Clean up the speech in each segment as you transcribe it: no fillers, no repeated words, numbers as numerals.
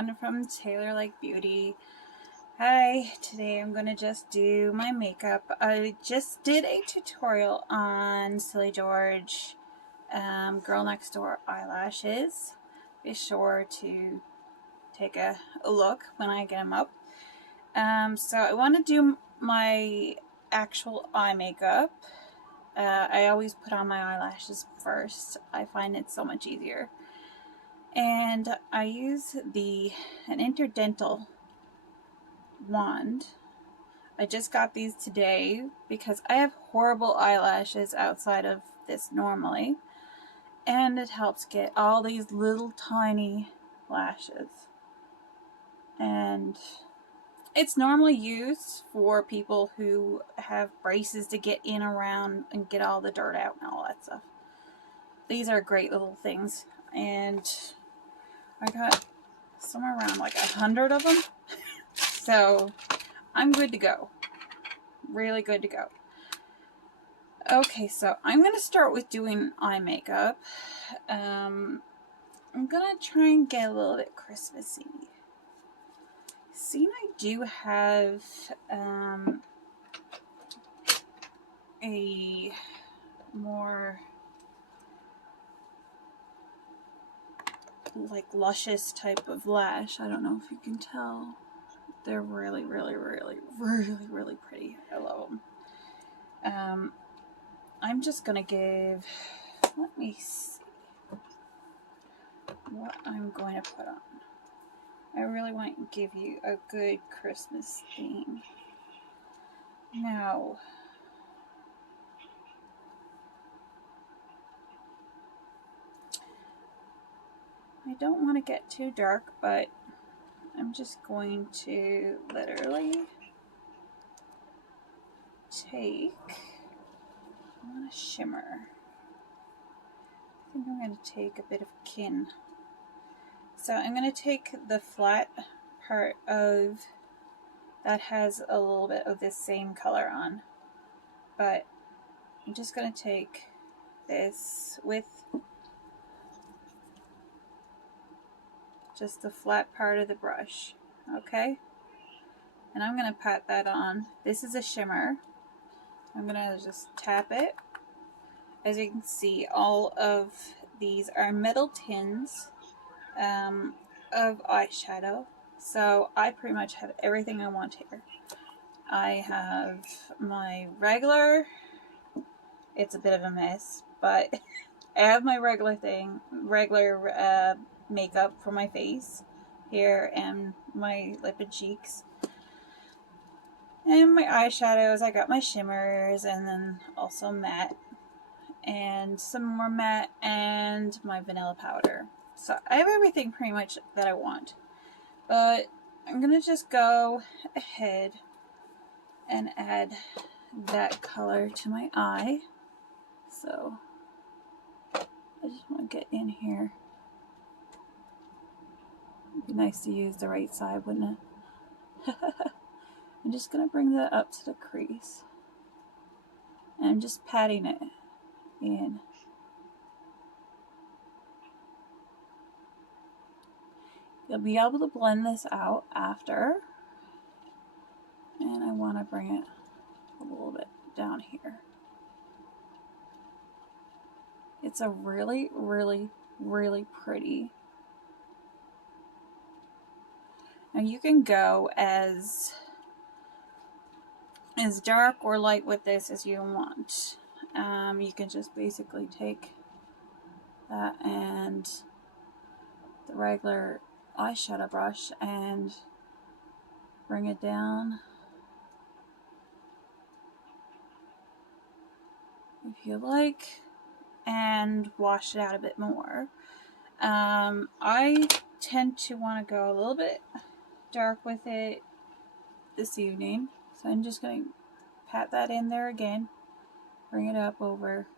everyone from Taylor Like Beauty. Hi, today I'm going to just do my makeup. I just did a tutorial on Silly George Girl Next Door eyelashes. Be sure to take a look when I get them up. So I want to do my actual eye makeup. I always put on my eyelashes first. I find it so much easier. And I use an interdental wand. I just got these today because I have horrible eyelashes outside of this normally, and it helps get all these little tiny lashes. And it's normally used for people who have braces to get in around and get all the dirt out and all that stuff. These are great little things, and I got somewhere around like 100 of them. So I'm good to go. Really good to go. Okay, so I'm going to start with doing eye makeup. I'm going to try and get a little bit Christmassy. See, I do have a more like luscious type of lash. I don't know if you can tell. They're really, really, really, really, really pretty. I love them. I'm just gonna give, let me see what I'm going to put on. I really want to give you a good Christmas theme. Now, I don't want to get too dark, but I'm just going to literally take, I want a shimmer. I think I'm going to take a bit of kin. So I'm going to take the flat part of that has a little bit of this same color on, but I'm just going to take this with just the flat part of the brush, okay? And I'm going to pat that on. This is a shimmer. I'm going to just tap it. As you can see, all of these are metal tins of eyeshadow. So I pretty much have everything I want here. I have my regular, it's a bit of a mess, but I have my regular makeup for my face here and my lip and cheeks. And my eyeshadows, I got my shimmers and then also matte and some more matte and my vanilla powder. So I have everything pretty much that I want. But I'm going to just go ahead and add that color to my eye. So I just want to get in here. It'd be nice to use the right side, wouldn't it? I'm just going to bring that up to the crease. And I'm just patting it in. You'll be able to blend this out after. And I want to bring it a little bit down here. It's a really, really, really pretty. Now you can go as dark or light with this as you want. You can just basically take that and the regular eyeshadow brush and bring it down if you like and wash it out a bit more. I tend to want to go a little bit dark with it this evening, so I'm just going to pat that in there again, bring it up over.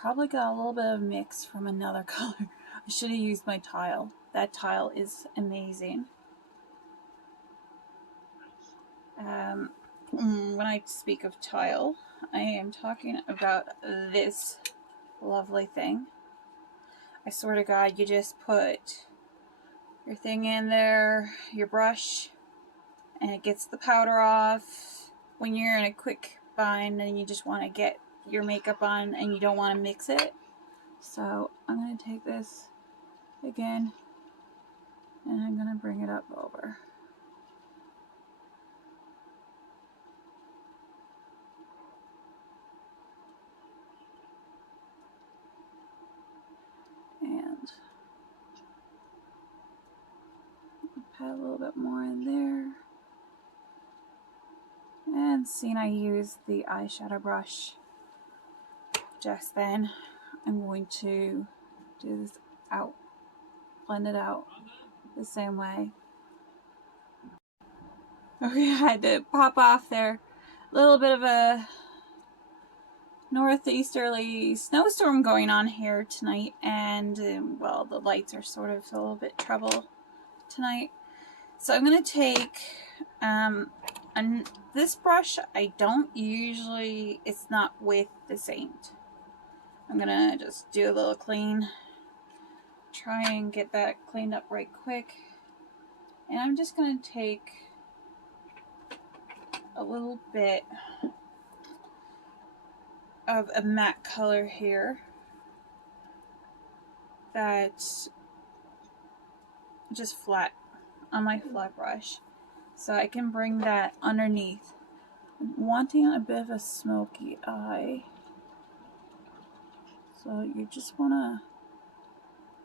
Probably got a little bit of mix from another color. I should have used my tile. That tile is amazing. When I speak of tile, I am talking about this lovely thing. I swear to God, you just put your thing in there, your brush, and it gets the powder off. When you're in a quick bind and you just want to get your makeup on and you don't want to mix it. So I'm going to take this again and I'm going to bring it up over. And pat a little bit more in there. And seeing I use the eyeshadow brush just then, I'm going to do this out, blend it out the same way. Okay, I had to pop off there. A little bit of a northeasterly snowstorm going on here tonight, and well, the lights are sort of a little bit trouble tonight. So I'm going to take this brush. I don't usually, it's not with the Seint. I'm going to just do a little clean, try and get that cleaned up right quick. And I'm just going to take a little bit of a matte color here that's just flat on my flat brush, so I can bring that underneath. I'm wanting a bit of a smoky eye, so you just want to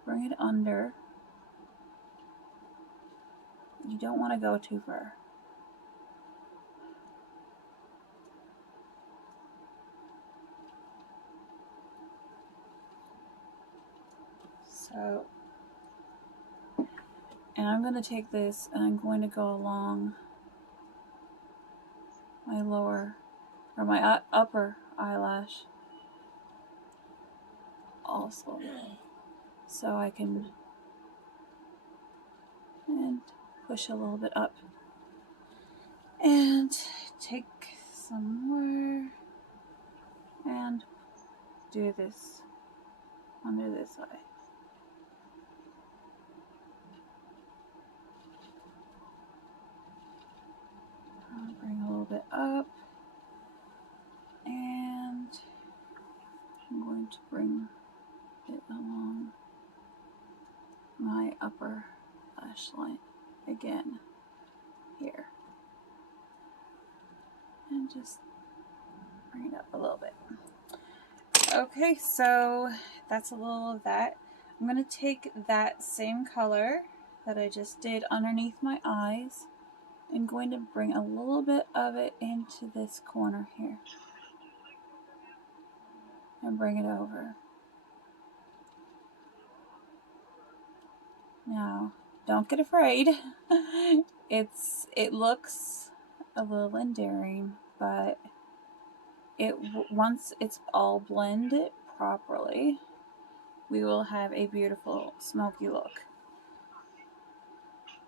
bring it under. You don't want to go too far. So, and I'm going to take this and I'm going to go along my lower, or my upper eyelash also, so I can and push a little bit up and take some more and do this under this eye. I'll bring a little bit up, and I'm going to bring it along my upper lash line again here, and just bring it up a little bit. Okay, so that's a little of that. I'm going to take that same color that I just did underneath my eyes and going to bring a little bit of it into this corner here and bring it over. Now, don't get afraid. It looks a little endearing, but once it's all blended properly, we will have a beautiful smoky look.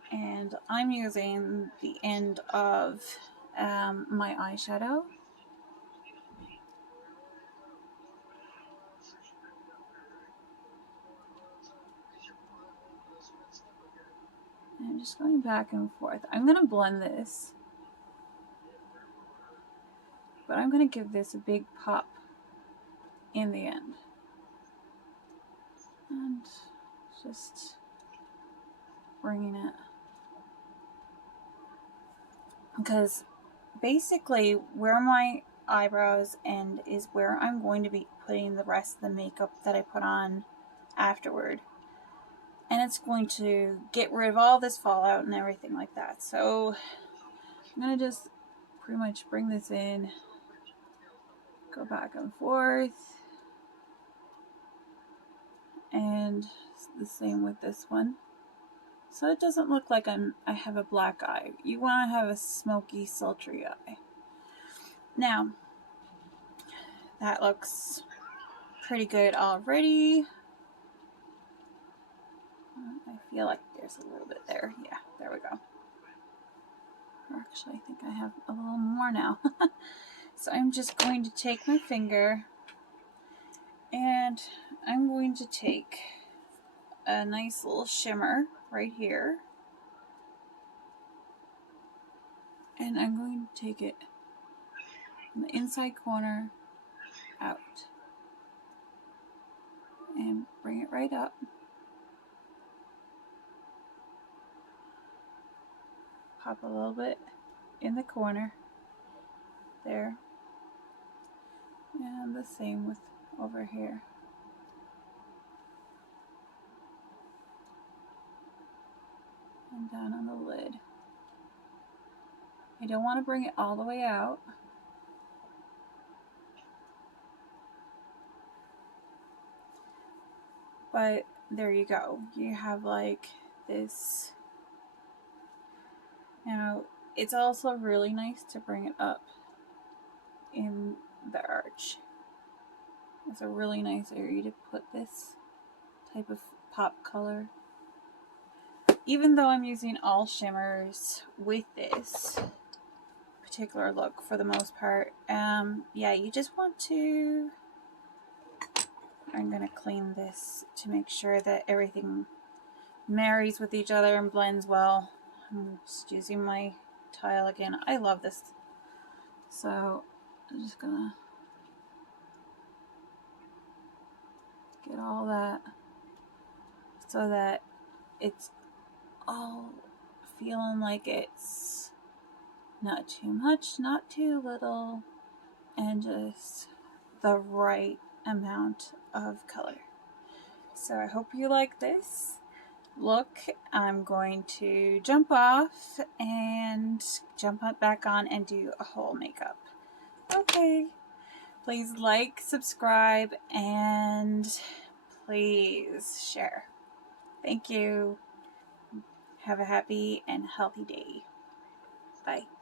And I'm using the end of my eyeshadow. And I'm just going back and forth. I'm going to blend this, but I'm going to give this a big pop in the end. And just bringing it. Because basically where my eyebrows end is where I'm going to be putting the rest of the makeup that I put on afterward. And it's going to get rid of all this fallout and everything like that. So I'm going to just pretty much bring this in, go back and forth, and the same with this one. So it doesn't look like I have a black eye. You want to have a smoky, sultry eye. Now, that looks pretty good already. I feel like there's a little bit there. Yeah, there we go. Or actually, I think I have a little more now. So I'm just going to take my finger and I'm going to take a nice little shimmer right here. And I'm going to take it from the inside corner out and bring it right up. Pop a little bit in the corner there. And the same with over here. And down on the lid. I don't want to bring it all the way out. But there you go. You have like this. Now, it's also really nice to bring it up in the arch. It's a really nice area to put this type of pop color. Even though I'm using all shimmers with this particular look for the most part, yeah, you just want to, I'm going to clean this to make sure that everything marries with each other and blends well. I'm just using my tile again. I love this. So I'm just gonna get all that so that it's all feeling like it's not too much, not too little, and just the right amount of color. So I hope you like this look. I'm going to jump off and jump up back on and do a whole makeup. Okay, please like, subscribe, and please share. Thank you. Have a happy and healthy day. Bye.